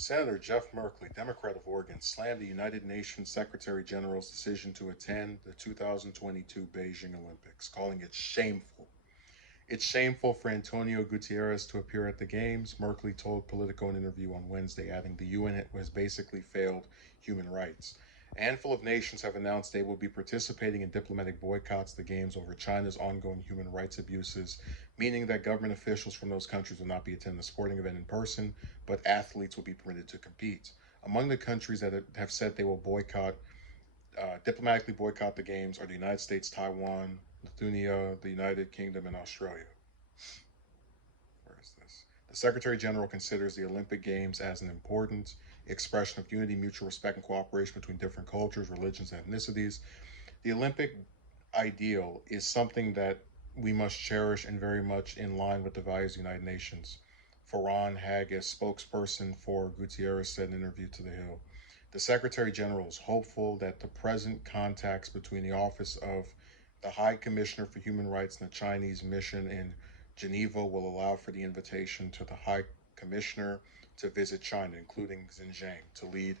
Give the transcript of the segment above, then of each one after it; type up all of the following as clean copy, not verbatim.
Senator Jeff Merkley, Democrat of Oregon, slammed the United Nations Secretary General's decision to attend the 2022 Beijing Olympics, calling it shameful. It's shameful for Antonio Gutierrez to appear at the Games, Merkley told Politico in an interview on Wednesday, adding the UN has basically failed human rights. A handful of nations have announced they will be participating in diplomatic boycotts of the Games over China's ongoing human rights abuses, meaning that government officials from those countries will not be attending the sporting event in person, but athletes will be permitted to compete. Among the countries that have said they will diplomatically boycott the Games are the United States, Taiwan, Lithuania, the United Kingdom, and Australia. Where is this? The Secretary General considers the Olympic Games as an important expression of unity, mutual respect, and cooperation between different cultures, religions, and ethnicities. The Olympic ideal is something that we must cherish and very much in line with the values of the United Nations. Farhan Haggis, spokesperson for Gutierrez, said in an interview to The Hill. The Secretary General is hopeful that the present contacts between the Office of the High Commissioner for Human Rights and the Chinese mission in Geneva will allow for the invitation to the High Commissioner to visit China, including Xinjiang, to lead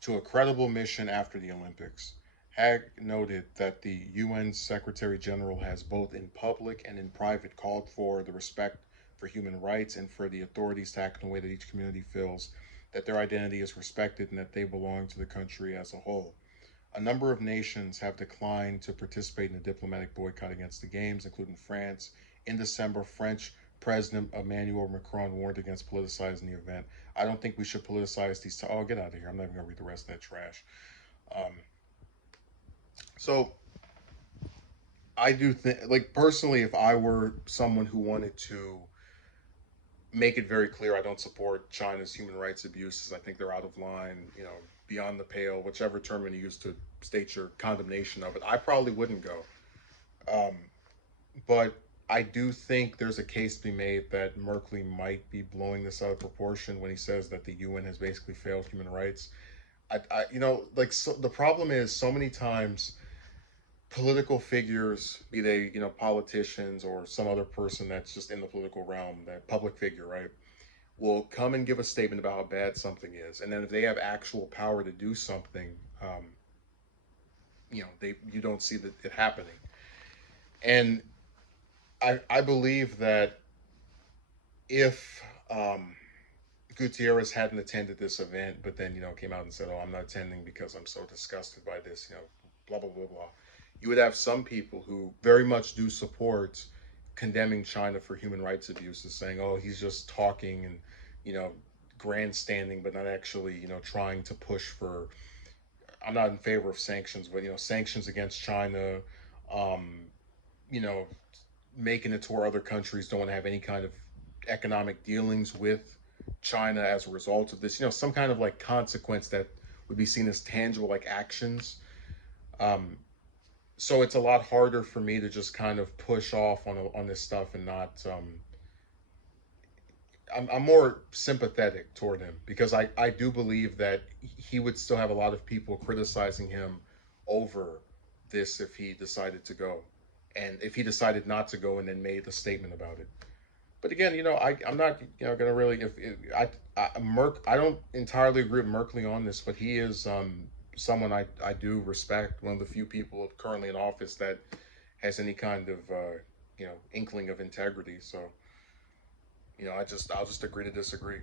to a credible mission after the Olympics. Haig noted that the UN Secretary General has both in public and in private called for the respect for human rights and for the authorities to act in a way that each community feels that their identity is respected and that they belong to the country as a whole. A number of nations have declined to participate in a diplomatic boycott against the Games, including France. In December, French President Emmanuel Macron warned against politicizing the event. I don't think we should politicize these. Oh, get out of here. I'm not even going to read the rest of that trash. Um, so I do think, like, personally, if I were someone who wanted to make it very clear I don't support China's human rights abuses, I think they're out of line, beyond the pale, whichever term you use to state your condemnation of it, I probably wouldn't go. Um, but I do think there's a case to be made that Merkley might be blowing this out of proportion when he says that the UN has basically failed human rights. The problem is so many times political figures, be they politicians or some other person that's just in the political realm, that public figure, right, will come and give a statement about how bad something is, and then if they have actual power to do something, they you don't see that it happening. And I believe that if Gutierrez hadn't attended this event, but then came out and said, "Oh, I'm not attending because I'm so disgusted by this," blah blah blah blah, you would have some people who very much do support condemning China for human rights abuses, saying, "Oh, he's just talking and you know grandstanding, but not actually trying to push for." I'm not in favor of sanctions, but sanctions against China, um, you know, making it to where other countries don't want to have any kind of economic dealings with China as a result of this. Some kind of like consequence that would be seen as tangible, like actions. Um, so it's a lot harder for me to just kind of push off on this stuff and not. I'm more sympathetic toward him because I do believe that he would still have a lot of people criticizing him over this if he decided to go, and if he decided not to go and then made a statement about it. But again, I'm not gonna really if I don't entirely agree with Merkley on this, but he is someone I do respect. One of the few people currently in office that has any kind of inkling of integrity. So I'll just agree to disagree.